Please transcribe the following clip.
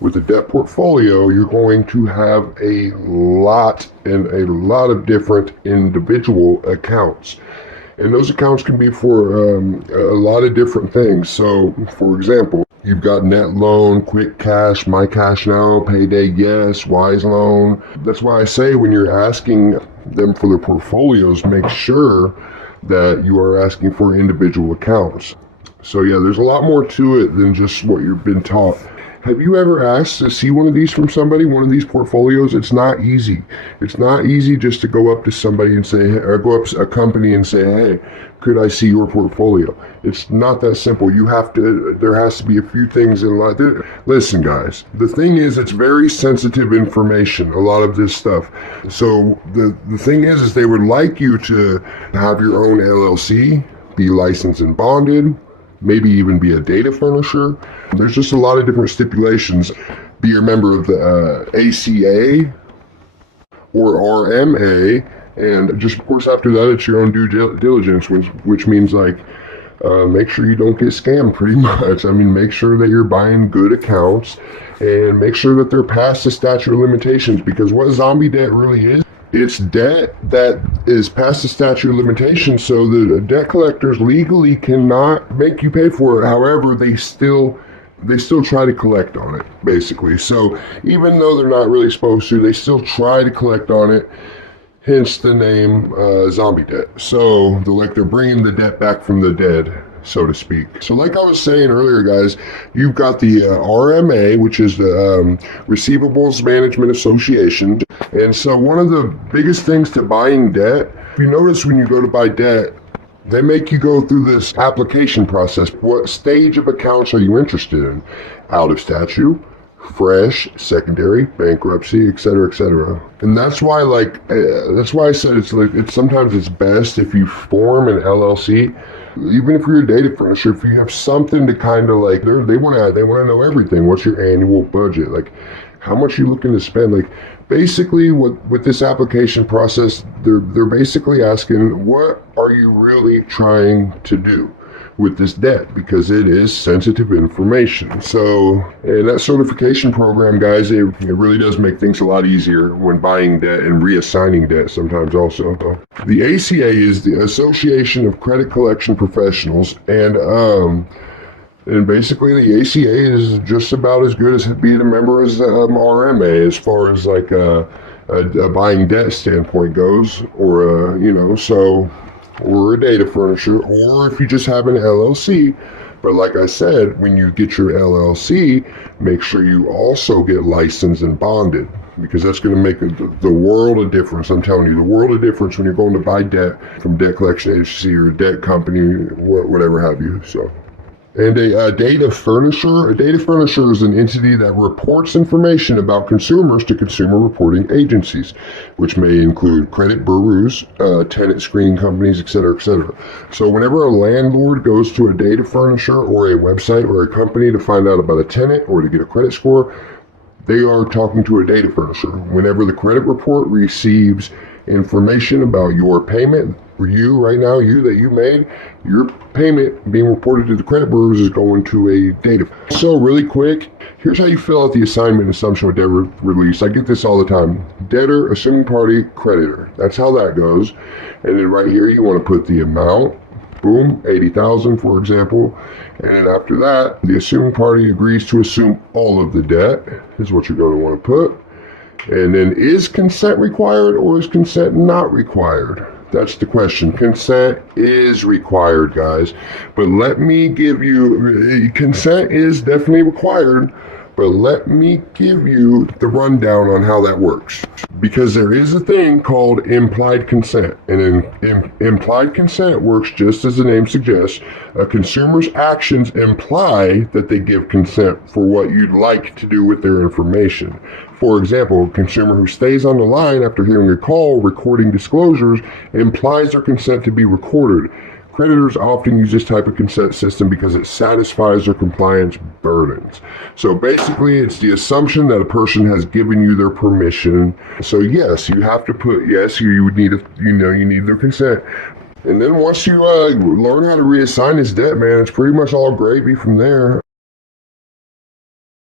With a debt portfolio, you're going to have a lot of different individual accounts. And those accounts can be for a lot of different things. So, for example, you've got Net Loan, Quick Cash, My Cash Now, Payday Yes, Wise Loan. That's why I say when you're asking them for their portfolios, make sure that you are asking for individual accounts. So yeah, there's a lot more to it than just what you've been taught. Have you ever asked to see one of these from somebody, one of these portfolios? It's not easy. It's not easy just to go up to somebody and say, or go up to a company and say, hey, could I see your portfolio? It's not that simple. There has to be a few things in life. Listen, guys, the thing is, it's very sensitive information, a lot of this stuff. So the thing is they would like you to have your own LLC, be licensed and bonded, maybe even be a data furnisher. There's just a lot of different stipulations. Be a member of the ACA or RMA, and just of course after that it's your own due diligence, which means like make sure you don't get scammed pretty much. I mean, make sure that you're buying good accounts and make sure that they're past the statute of limitations, because what zombie debt really is, it's debt that is past the statute of limitations, so the debt collectors legally cannot make you pay for it. However, they still try to collect on it, basically. So even though they're not really supposed to, they still try to collect on it, hence the name zombie debt. So they're bringing the debt back from the dead, so to speak. So like I was saying earlier, guys, you've got the RMA, which is the Receivables Management Association. And so one of the biggest things to buying debt, if you notice when you go to buy debt, they make you go through this application process. What stage of accounts are you interested in? Out of statute, fresh, secondary, bankruptcy, etc., etc. And that's why, that's why I said it's sometimes it's best if you form an LLC. Even if you're a data furnisher, if you have something to kind of like, they want to know everything. What's your annual budget? Like, how much are you looking to spend? Like, basically, with this application process, they're basically asking, what are you really trying to do with this debt? Because it is sensitive information. So, and that certification program, guys, it really does make things a lot easier when buying debt and reassigning debt sometimes also. The ACA is the Association of Credit Collection Professionals, and basically the ACA is just about as good as being a member as RMA as far as like a buying debt standpoint goes, or or a data furnisher, or if you just have an LLC. But like I said, when you get your LLC, make sure you also get licensed and bonded, because that's going to make the world of difference. I'm telling you, the world of difference when you're going to buy debt from debt collection agency or a debt company, whatever have you. So. And a data furnisher is an entity that reports information about consumers to consumer reporting agencies, which may include credit bureaus, tenant screening companies, etc., etc. So whenever a landlord goes to a data furnisher or a website or a company to find out about a tenant or to get a credit score, they are talking to a data furnisher. Whenever the credit report receives information about your payment, for you right now, that you made, your payment being reported to the credit bureaus is going to a data. So really quick, here's how you fill out the assignment and assumption with debt release. I get this all the time. Debtor, assuming party, creditor. That's how that goes. And then right here, you want to put the amount. Boom, 80,000, for example. And then after that, the assuming party agrees to assume all of the debt, is what you're going to want to put. And then, is consent required or is consent not required? That's the question. Consent is required, guys. But let me give you, consent is definitely required, but let me give you the rundown on how that works. Because there is a thing called implied consent. And implied consent works just as the name suggests. A consumer's actions imply that they give consent for what you'd like to do with their information. For example, a consumer who stays on the line after hearing a call recording disclosures implies their consent to be recorded. Creditors often use this type of consent system because it satisfies their compliance burdens. So basically, it's the assumption that a person has given you their permission. So yes, you have to put yes. You would need you need their consent. And then once you learn how to reassign this debt, man, it's pretty much all gravy from there.